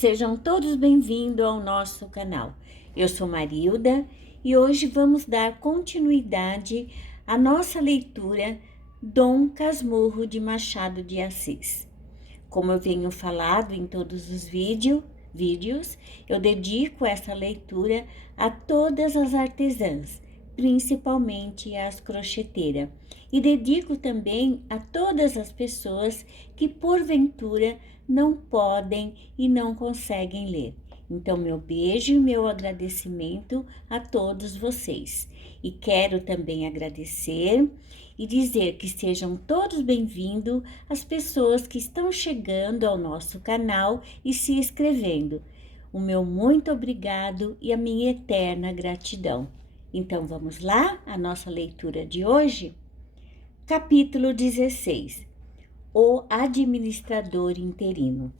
Sejam todos bem-vindos ao nosso canal. Eu sou Marilda e hoje vamos dar continuidade à nossa leitura Dom Casmurro de Machado de Assis. Como eu venho falado em todos os vídeos, eu dedico essa leitura a todas as artesãs, principalmente às crocheteiras, e dedico também a todas as pessoas que porventura não podem e não conseguem ler. Então, meu beijo e meu agradecimento a todos vocês. E quero também agradecer e dizer que sejam todos bem-vindos as pessoas que estão chegando ao nosso canal e se inscrevendo. O meu muito obrigado e a minha eterna gratidão. Então, vamos lá, a nossa leitura de hoje? Capítulo 16. O administrador interino.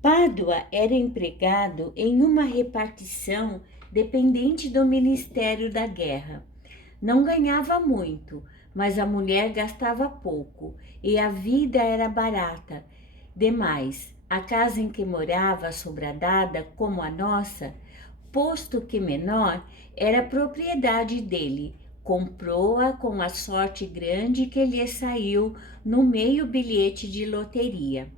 Pádua era empregado em uma repartição dependente do Ministério da Guerra. Não ganhava muito, mas a mulher gastava pouco e a vida era barata demais. A casa em que morava, assobradada como a nossa, posto que menor, era propriedade dele. Comprou-a com a sorte grande que lhe saiu no meio bilhete de loteria.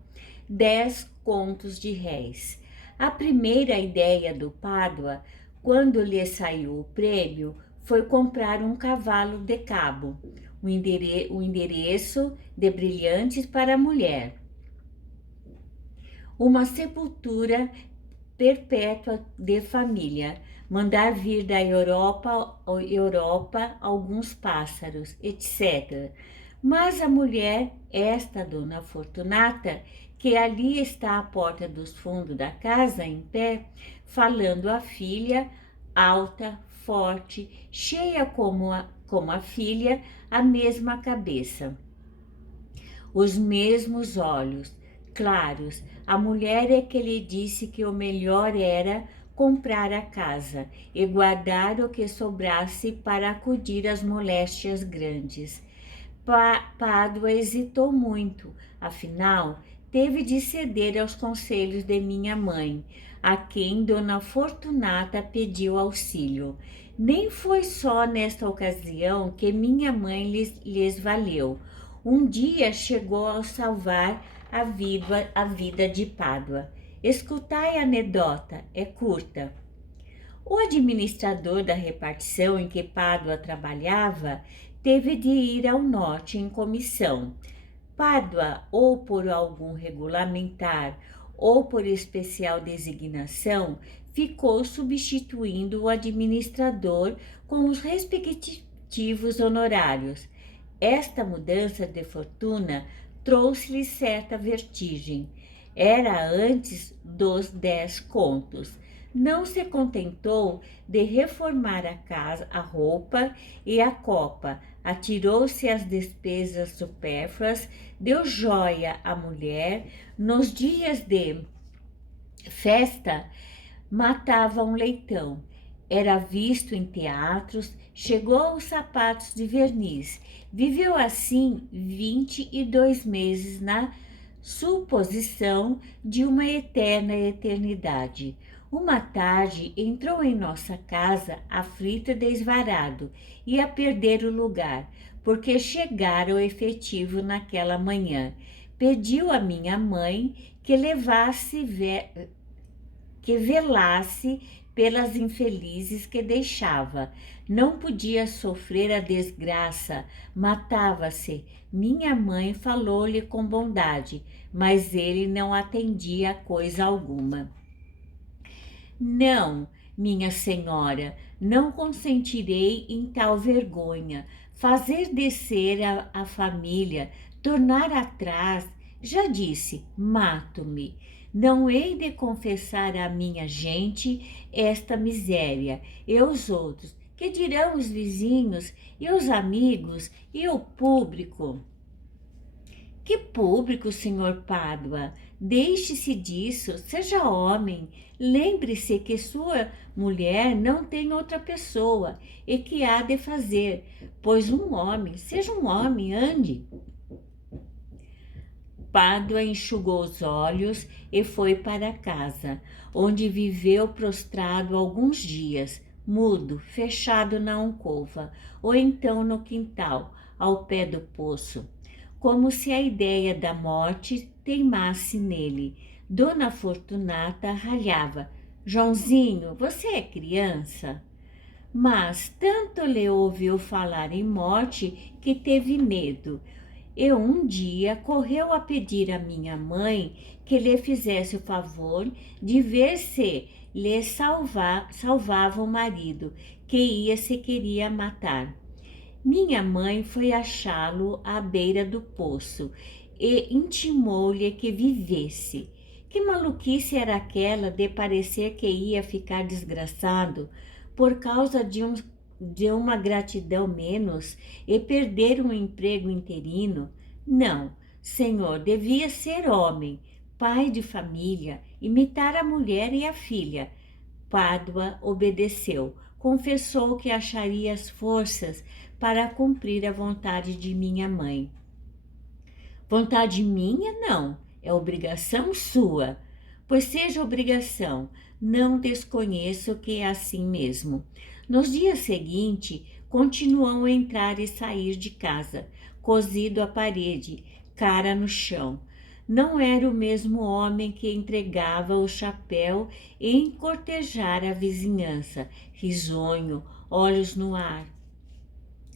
10 contos de réis. A primeira ideia do Pádua, quando lhe saiu o prêmio, foi comprar um cavalo de cabo, o endereço de brilhantes para a mulher, uma sepultura perpétua de família, mandar vir da Europa alguns pássaros, etc. Mas a mulher, esta dona Fortunata, que ali está à porta dos fundos da casa, em pé, falando à filha, alta, forte, cheia como a filha, a mesma cabeça, os mesmos olhos claros. A mulher é que lhe disse que o melhor era comprar a casa e guardar o que sobrasse para acudir às moléstias grandes. Pádua hesitou muito, afinal, teve de ceder aos conselhos de minha mãe, a quem Dona Fortunata pediu auxílio. Nem foi só nesta ocasião que minha mãe lhes valeu. Um dia chegou a salvar a vida de Pádua. Escutai a anedota, é curta. O administrador da repartição em que Pádua trabalhava teve de ir ao norte em comissão. Pádua, ou por algum regulamentar, ou por especial designação, ficou substituindo o administrador com os respectivos honorários. Esta mudança de fortuna trouxe-lhe certa vertigem. Era antes dos 10 contos. Não se contentou de reformar a casa, a roupa e a copa. Atirou-se às despesas supérfluas, deu joia à mulher. Nos dias de festa, matava um leitão. Era visto em teatros, chegou aos sapatos de verniz. Viveu assim 22 meses na suposição de uma eterna eternidade. Uma tarde entrou em nossa casa aflito e desvarado, ia perder o lugar, porque chegara o efetivo naquela manhã. Pediu à minha mãe que velasse pelas infelizes que deixava. Não podia sofrer a desgraça, matava-se. Minha mãe falou-lhe com bondade, mas ele não atendia a coisa alguma. Não, minha senhora, não consentirei em tal vergonha. Fazer descer a família, tornar atrás, já disse, mato-me. Não hei de confessar à minha gente esta miséria, e os outros, que dirão os vizinhos, e os amigos, e o público? Que público, senhor Pádua? Deixe-se disso, seja homem. Lembre-se que sua mulher não tem outra pessoa, e que há de fazer, pois seja um homem, ande. Pádua enxugou os olhos e foi para casa, onde viveu prostrado alguns dias, mudo, fechado na alcova, ou então no quintal, ao pé do poço, como se a ideia da morte teimasse nele. Dona Fortunata ralhava: Joãozinho, você é criança? Mas tanto lhe ouviu falar em morte que teve medo. E um dia correu a pedir à minha mãe que lhe fizesse o favor de ver se lhe salvava o marido, que ia se queria matar. Minha mãe foi achá-lo à beira do poço e intimou-lhe que vivesse. Que maluquice era aquela de parecer que ia ficar desgraçado por causa de uma gratidão menos e perder um emprego interino? Não, senhor, devia ser homem, pai de família, imitar a mulher e a filha. Pádua obedeceu, confessou que acharia as forças para cumprir a vontade de minha mãe. Vontade minha, não, é obrigação sua. Pois seja obrigação, não desconheço que é assim mesmo. Nos dias seguintes, continuou a entrar e sair de casa, cosido à parede, cara no chão. Não era o mesmo homem que entregava o chapéu em cortejar a vizinhança, risonho, olhos no ar.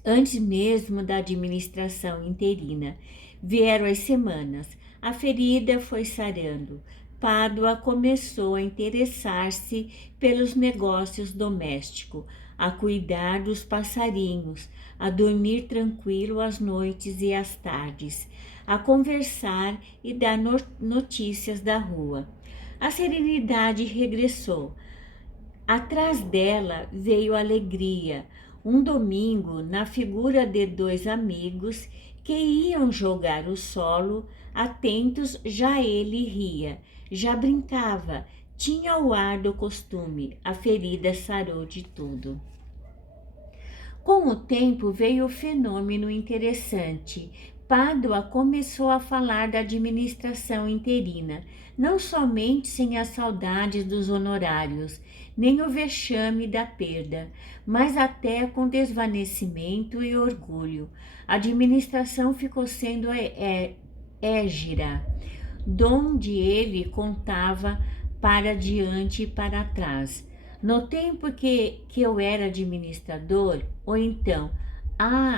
Antes mesmo da administração interina, vieram as semanas. A ferida foi sarando. Pádua começou a interessar-se pelos negócios domésticos, a cuidar dos passarinhos, a dormir tranquilo às noites e às tardes, a conversar e dar notícias da rua. A serenidade regressou. Atrás dela veio a alegria. Um domingo, na figura de dois amigos que iam jogar o solo, atentos, já ele ria, já brincava, tinha o ar do costume, a ferida sarou de tudo. Com o tempo veio o fenômeno interessante. Pádua começou a falar da administração interina, não somente sem as saudades dos honorários, nem o vexame da perda, mas até com desvanecimento e orgulho. A administração ficou sendo égira, donde ele contava para diante e para trás. No tempo que eu era administrador, ou então,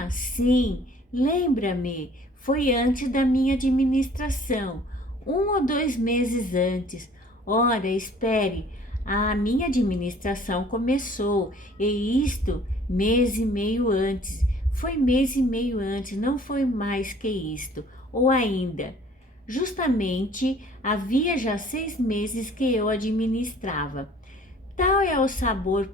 sim, lembra-me, foi antes da minha administração, 1 ou 2 meses antes. Ora, espere, a minha administração começou, e isto mês e meio antes. Foi mês e meio antes, não foi mais que isto, ou ainda. Justamente havia já 6 meses que eu administrava. Tal é o sabor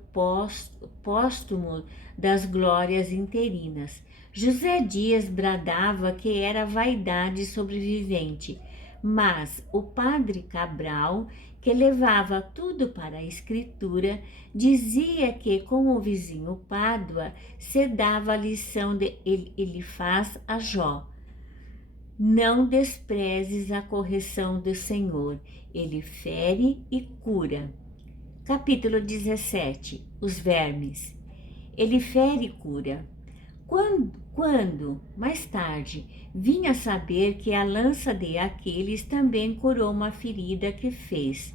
póstumo das glórias interinas. José Dias bradava que era vaidade sobrevivente, mas o padre Cabral, que levava tudo para a escritura, dizia que com o vizinho Pádua se dava a lição de Elifaz a Jó. Não desprezes a correção do Senhor, ele fere e cura. Capítulo 17. Os vermes. Ele fere e cura. Quando, mais tarde, vinha saber que a lança de Aquiles também curou uma ferida que fez,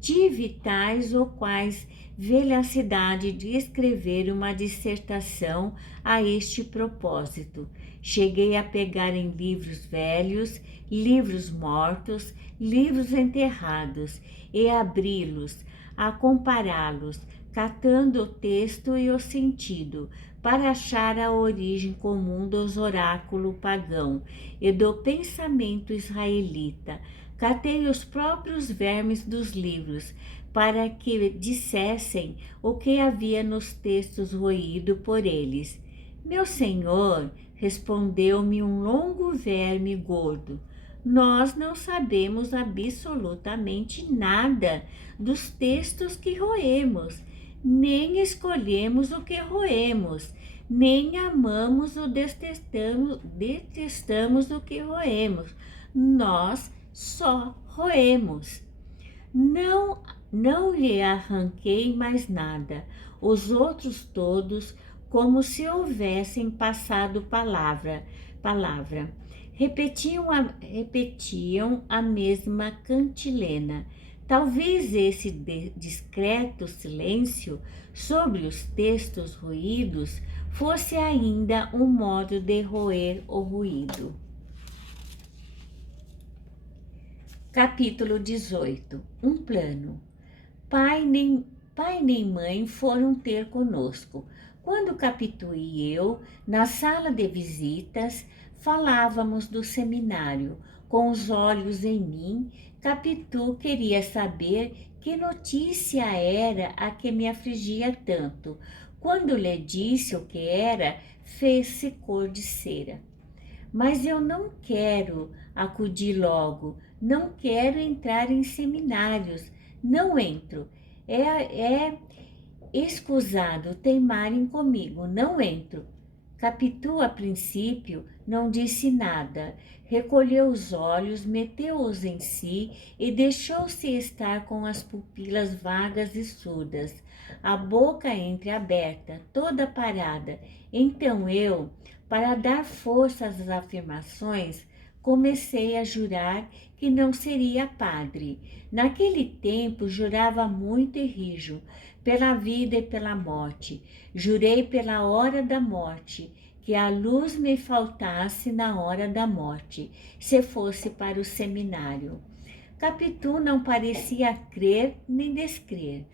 tive tais ou quais velhacidade de escrever uma dissertação a este propósito. Cheguei a pegar em livros velhos, livros mortos, livros enterrados, e abri-los, a compará-los, catando o texto e o sentido, para achar a origem comum dos oráculos pagão e do pensamento israelita. Catei os próprios vermes dos livros, para que dissessem o que havia nos textos roído por eles. Meu senhor, respondeu-me um longo verme gordo, nós não sabemos absolutamente nada dos textos que roemos, nem escolhemos o que roemos, nem amamos ou detestamos o que roemos. nós só roemos. Não, não lhe arranquei mais nada. Os outros todos, como se houvessem passado palavra. Repetiam a mesma cantilena. Talvez esse discreto silêncio sobre os textos ruídos fosse ainda um modo de roer o ruído. Capítulo 18. Um plano. Pai nem mãe foram ter conosco. Quando Capitu e eu, na sala de visitas, falávamos do seminário. Com os olhos em mim, Capitu queria saber que notícia era a que me afligia tanto. Quando lhe disse o que era, fez-se cor de cera. Mas eu não quero acudir logo, não quero entrar em seminários, não entro. É escusado teimarem comigo, não entro. Capitu, a princípio, não disse nada. Recolheu os olhos, meteu-os em si e deixou-se estar com as pupilas vagas e surdas, a boca entreaberta, toda parada. Então eu, para dar força às afirmações, comecei a jurar que não seria padre. Naquele tempo jurava muito e rijo, pela vida e pela morte. Jurei pela hora da morte, que a luz me faltasse na hora da morte, se fosse para o seminário. Capitu não parecia crer nem descrer.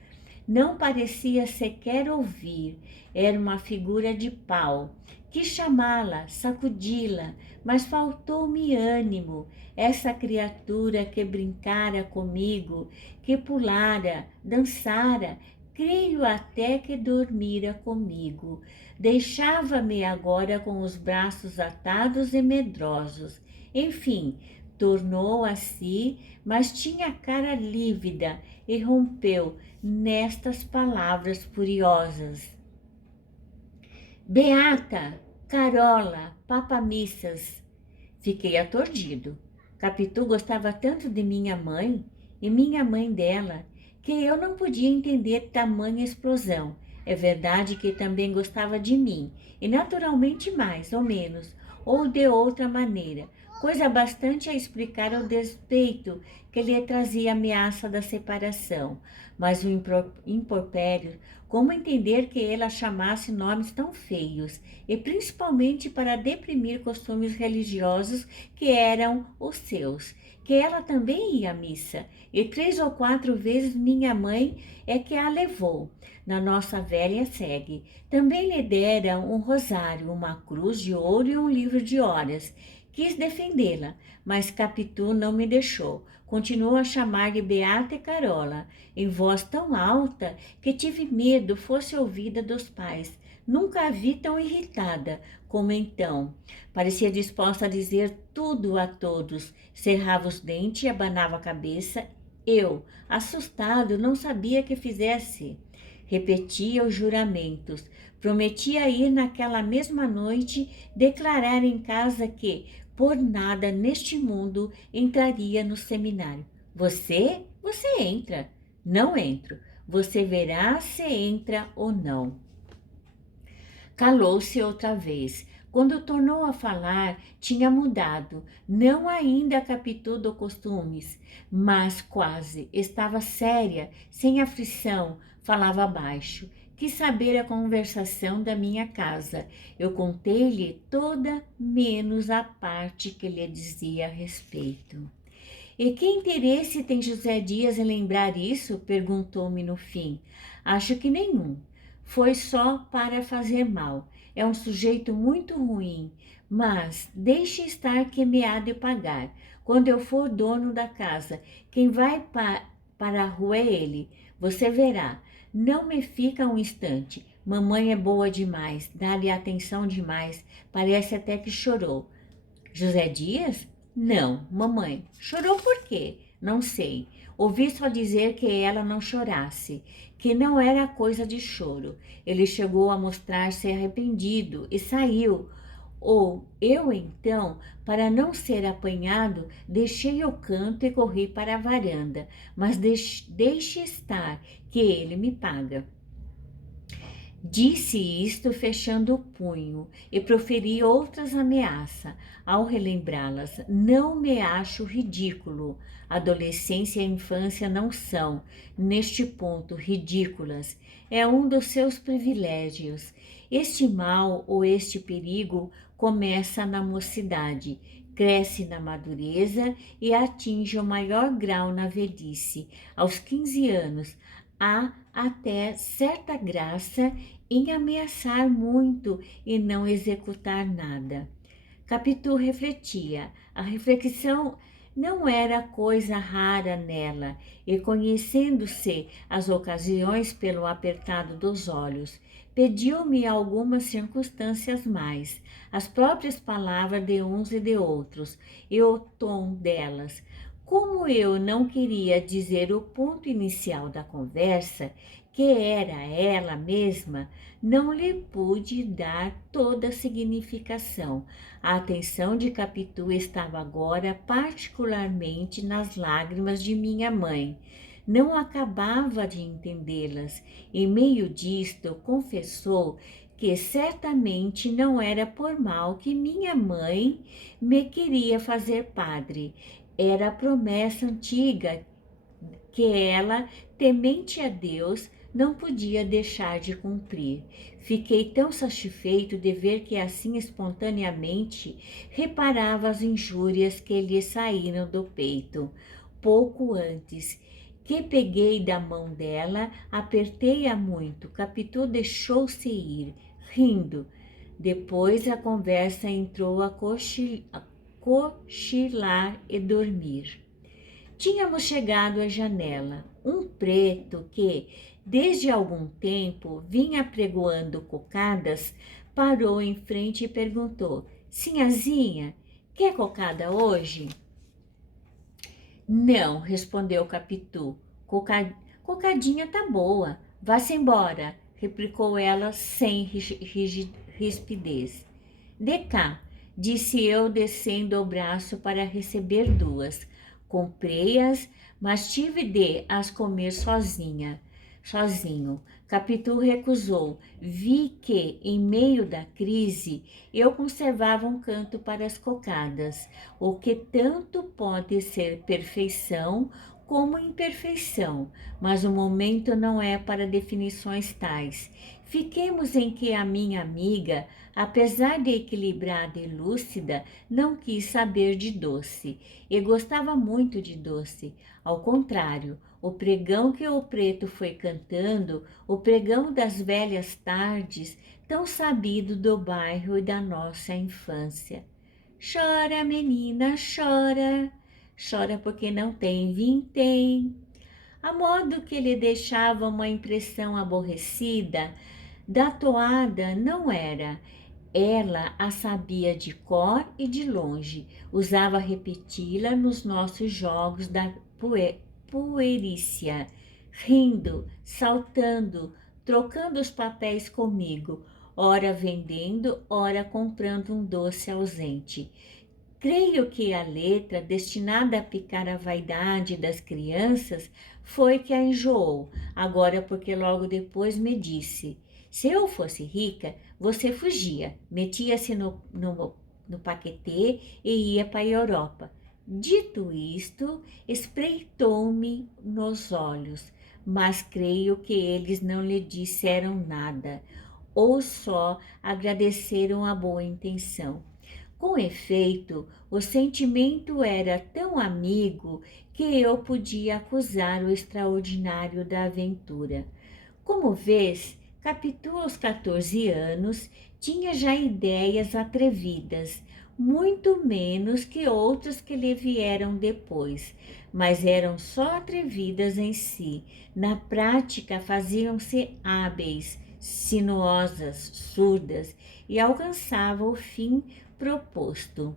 Não parecia sequer ouvir. Era uma figura de pau. Quis chamá-la, sacudi-la, mas faltou-me ânimo. Essa criatura que brincara comigo, que pulara, dançara, creio até que dormira comigo. Deixava-me agora com os braços atados e medrosos. Enfim, tornou a si, mas tinha a cara lívida e rompeu nestas palavras furiosas. Beata, Carola, papamissas. Fiquei aturdido. Capitu gostava tanto de minha mãe e minha mãe dela, que eu não podia entender tamanha explosão. É verdade que também gostava de mim, e naturalmente mais ou menos, ou de outra maneira, coisa bastante a explicar o despeito que lhe trazia a ameaça da separação. Mas o impropério, como entender que ela chamasse nomes tão feios, e principalmente para deprimir costumes religiosos que eram os seus, que ela também ia à missa, e 3 ou 4 vezes minha mãe é que a levou. Na nossa velha segue. Também lhe deram um rosário, uma cruz de ouro e um livro de horas. Quis defendê-la, mas Capitu não me deixou. Continuou a chamar-lhe Beata e Carola, em voz tão alta que tive medo fosse ouvida dos pais. Nunca a vi tão irritada como então. Parecia disposta a dizer tudo a todos. Cerrava os dentes e abanava a cabeça. Eu, assustado, não sabia que fizesse. Repetia os juramentos. Prometia ir naquela mesma noite declarar em casa que, por nada neste mundo, entraria no seminário. Você entra. Não entro. Você verá se entra ou não. Calou-se outra vez. Quando tornou a falar, tinha mudado. Não ainda Capitu do costumes, mas quase. Estava séria, sem aflição, falava baixo. Quis saber a conversação da minha casa. Eu contei-lhe toda, menos a parte que lhe dizia a respeito. E que interesse tem José Dias em lembrar isso? Perguntou-me no fim. Acho que nenhum. Foi só para fazer mal. É um sujeito muito ruim, mas deixe estar que me há de pagar. Quando eu for dono da casa, quem vai para a rua é ele. Você verá. Não me fica um instante. Mamãe é boa demais, dá-lhe atenção demais. Parece até que chorou. José Dias? Não, mamãe. Chorou por quê? Não sei. Ouvi só dizer que ela não chorasse, que não era coisa de choro. Ele chegou a mostrar-se arrependido e saiu. Ou eu então, para não ser apanhado, deixei o canto e corri para a varanda, mas deixe estar, que ele me paga. Disse isto fechando o punho e proferi outras ameaças. Ao relembrá-las, não me acho ridículo. Adolescência e infância não são, neste ponto, ridículas. É um dos seus privilégios. Este mal ou este perigo começa na mocidade, cresce na madureza e atinge o maior grau na velhice. Aos 15 anos, há até certa graça em ameaçar muito e não executar nada. Capitu refletia. A reflexão não era coisa rara nela, e conhecendo-se as ocasiões pelo apertado dos olhos, pediu-me algumas circunstâncias mais, as próprias palavras de uns e de outros, e o tom delas. Como eu não queria dizer o ponto inicial da conversa, que era ela mesma, não lhe pude dar toda a significação. A atenção de Capitu estava agora particularmente nas lágrimas de minha mãe. Não acabava de entendê-las. Em meio disto, confessou que certamente não era por mal que minha mãe me queria fazer padre. Era a promessa antiga que ela, temente a Deus, não podia deixar de cumprir. Fiquei tão satisfeito de ver que assim espontaneamente reparava as injúrias que lhe saíram do peito. Pouco antes que peguei da mão dela, apertei-a muito. Capitu deixou-se ir, rindo. Depois a conversa entrou a cochilar e dormir. Tínhamos chegado à janela. Um preto que, desde algum tempo, vinha apregoando cocadas, parou em frente e perguntou: Sinhazinha, quer cocada hoje? Não, respondeu Capitu. Cocadinha tá boa. Vá-se embora, replicou ela sem rispidez. De cá, disse eu, descendo o braço para receber duas. Comprei-as, mas tive de as comer sozinho. Capitu recusou. Vi que, em meio da crise, eu conservava um canto para as cocadas, o que tanto pode ser perfeição como imperfeição, mas o momento não é para definições tais. Fiquemos em que a minha amiga, apesar de equilibrada e lúcida, não quis saber de doce, e gostava muito de doce. Ao contrário, o pregão que o preto foi cantando, o pregão das velhas tardes, tão sabido do bairro e da nossa infância. Chora, menina, chora, chora porque não tem vintém. A modo que lhe deixava uma impressão aborrecida, da toada não era. Ela a sabia de cor e de longe, usava repeti-la nos nossos jogos da puerícia, rindo, saltando, trocando os papéis comigo, ora vendendo, ora comprando um doce ausente. Creio que a letra, destinada a picar a vaidade das crianças, foi que a enjoou, agora porque logo depois me disse: se eu fosse rica, você fugia, metia-se no paquetê e ia para a Europa. Dito isto, espreitou-me nos olhos, mas creio que eles não lhe disseram nada, ou só agradeceram a boa intenção. Com efeito, o sentimento era tão amigo que eu podia acusar o extraordinário da aventura. Como vês, Capitu aos 14 anos tinha já ideias atrevidas, muito menos que outras que lhe vieram depois, mas eram só atrevidas em si. Na prática faziam-se hábeis, sinuosas, surdas, e alcançavam o fim proposto.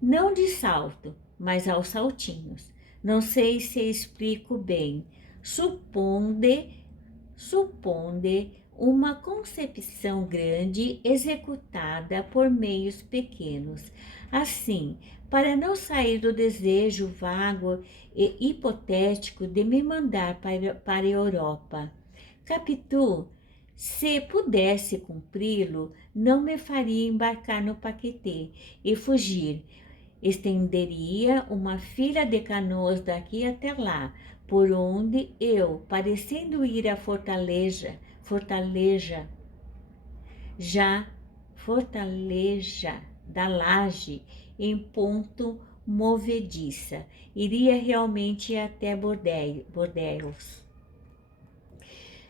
Não de salto, mas aos saltinhos. Não sei se explico bem. Suponde uma concepção grande executada por meios pequenos. Assim, para não sair do desejo vago e hipotético de me mandar para a Europa. Capitu, se pudesse cumpri-lo, não me faria embarcar no Paquetê e fugir. Estenderia uma fila de canoas daqui até lá, por onde eu, parecendo ir à já fortaleja da laje em ponto movediça, iria realmente até Bordéus,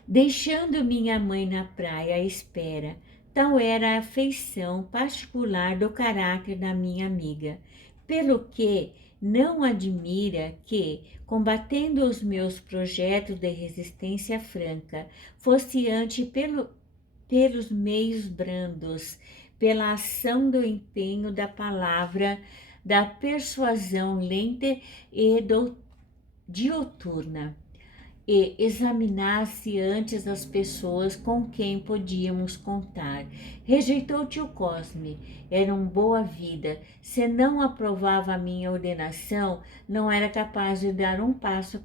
deixando minha mãe na praia à espera. Tal era a afeição particular do caráter da minha amiga, pelo que não admira que, combatendo os meus projetos de resistência franca, fosse antes pelos meios brandos, pela ação do empenho da palavra, da persuasão lenta e diuturna, e examinasse antes as pessoas com quem podíamos contar. Rejeitou tio Cosme, era uma boa vida. Se não aprovava a minha ordenação, não era capaz de dar um passo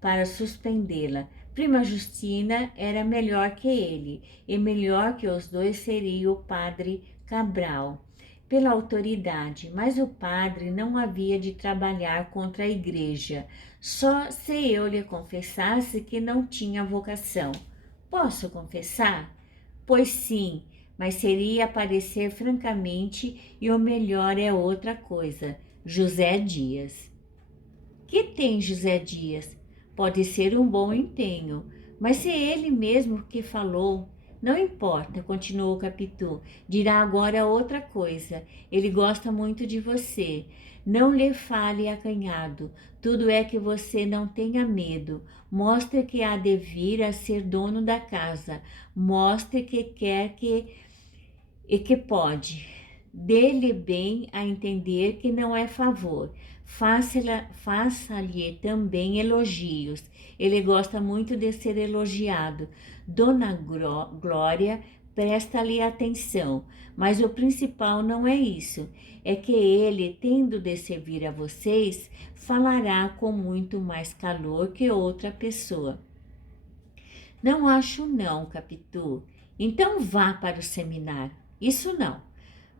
para suspendê-la. Prima Justina era melhor que ele, e melhor que os dois seria o padre Cabral, pela autoridade, mas o padre não havia de trabalhar contra a igreja, só se eu lhe confessasse que não tinha vocação. Posso confessar? Pois sim, mas seria aparecer francamente, e o melhor é outra coisa, José Dias. Que tem José Dias? Pode ser um bom empenho, mas se ele mesmo que falou, não importa, continuou o Capitu, dirá agora outra coisa. Ele gosta muito de você. Não lhe fale acanhado. Tudo é que você não tenha medo. Mostre que há de vir a ser dono da casa. Mostre que quer e que pode. Dê-lhe bem a entender que não é favor. Faça-lhe também elogios. Ele gosta muito de ser elogiado. Dona Glória presta-lhe atenção, mas o principal não é isso. É que ele, tendo de servir a vocês, falará com muito mais calor que outra pessoa. Não acho não, Capitu. Então vá para o seminário. Isso não.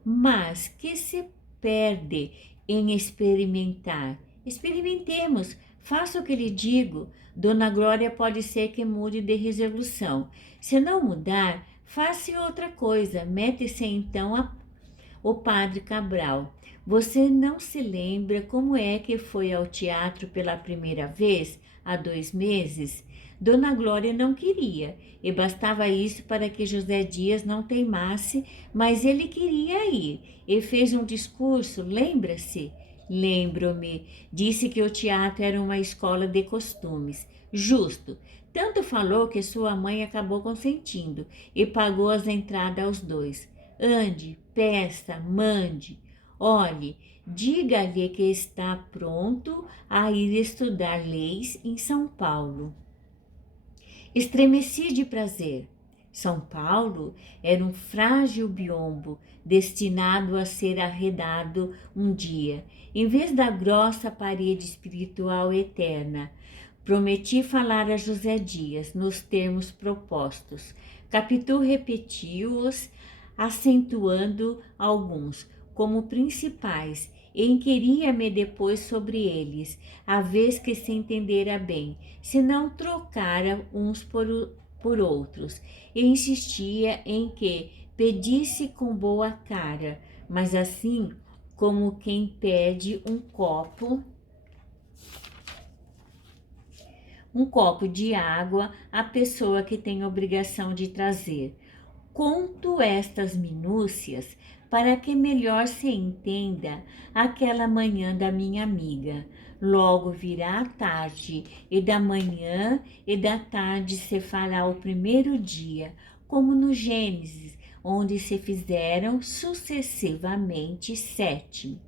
Mas que se perde em experimentar? Experimentemos. Faça o que lhe digo. Dona Glória pode ser que mude de resolução. Se não mudar, faça outra coisa. Mete-se então o padre Cabral. Você não se lembra como é que foi ao teatro pela primeira vez, há 2 meses? Dona Glória não queria, e bastava isso para que José Dias não teimasse, mas ele queria ir, e fez um discurso, lembra-se? Lembro-me, disse que o teatro era uma escola de costumes. Justo. Tanto falou que sua mãe acabou consentindo e pagou as entradas aos dois. Ande, peça, mande. Olhe, diga-lhe que está pronto a ir estudar leis em São Paulo. Estremeci de prazer. São Paulo era um frágil biombo destinado a ser arredado um dia, em vez da grossa parede espiritual eterna. Prometi falar a José Dias nos termos propostos. Capitu repetiu-os, acentuando alguns como principais, e inquiria-me depois sobre eles, a vez que se entendera bem, se não trocara uns por outros, e insistia em que pedisse com boa cara, mas assim como quem pede um copo de água à pessoa que tem obrigação de trazer. Conto estas minúcias para que melhor se entenda aquela manhã da minha amiga. Logo virá a tarde, e da manhã e da tarde se fará o primeiro dia, como no Gênesis, onde se fizeram sucessivamente 7.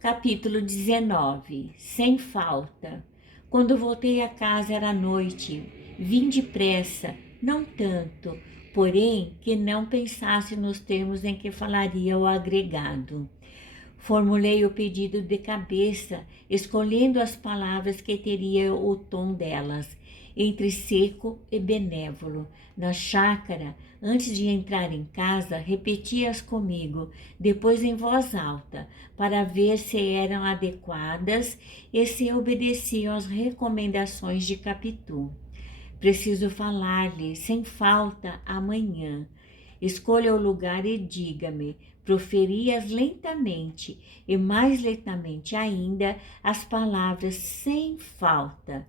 Capítulo 19. Sem falta. Quando voltei a casa era noite. Vim depressa. não tanto, porém que não pensasse nos termos em que falaria o agregado. Formulei o pedido de cabeça, escolhendo as palavras que teria o tom delas, entre seco e benévolo. Na chácara, antes de entrar em casa, repetia-as comigo, depois em voz alta, para ver se eram adequadas e se obedeciam às recomendações de Capitu. Preciso falar-lhe, sem falta, amanhã. Escolha o lugar e diga-me. Proferi-as lentamente e mais lentamente ainda as palavras sem falta.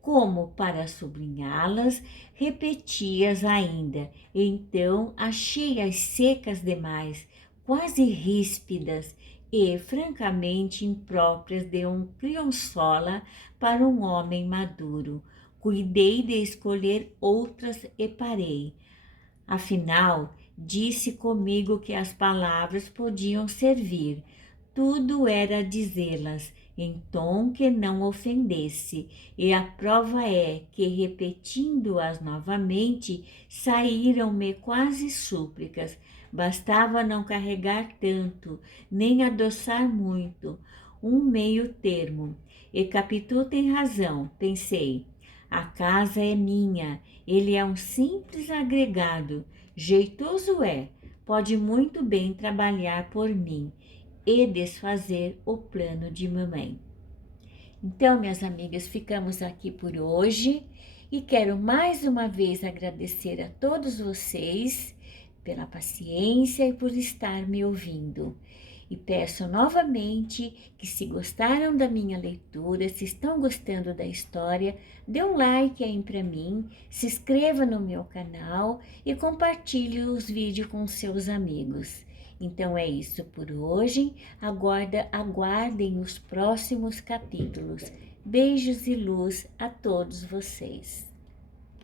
Como para sublinhá-las, repeti-as ainda. Então achei-as secas demais, quase ríspidas e francamente impróprias de um criançola para um homem maduro. Cuidei de escolher outras e parei. Afinal, disse comigo que as palavras podiam servir. Tudo era dizê-las em tom que não ofendesse, e a prova é que, repetindo-as novamente, saíram-me quase súplicas. Bastava não carregar tanto, nem adoçar muito, um meio termo. E Capitu tem razão, pensei. A casa é minha, ele é um simples agregado. Jeitoso é, pode muito bem trabalhar por mim e desfazer o plano de mamãe. Então, minhas amigas, ficamos aqui por hoje e quero mais uma vez agradecer a todos vocês pela paciência e por estar me ouvindo. E peço novamente que, se gostaram da minha leitura, se estão gostando da história, dê um like aí para mim, se inscreva no meu canal e compartilhe os vídeos com seus amigos. Então é isso por hoje. Aguardem os próximos capítulos. Beijos e luz a todos vocês.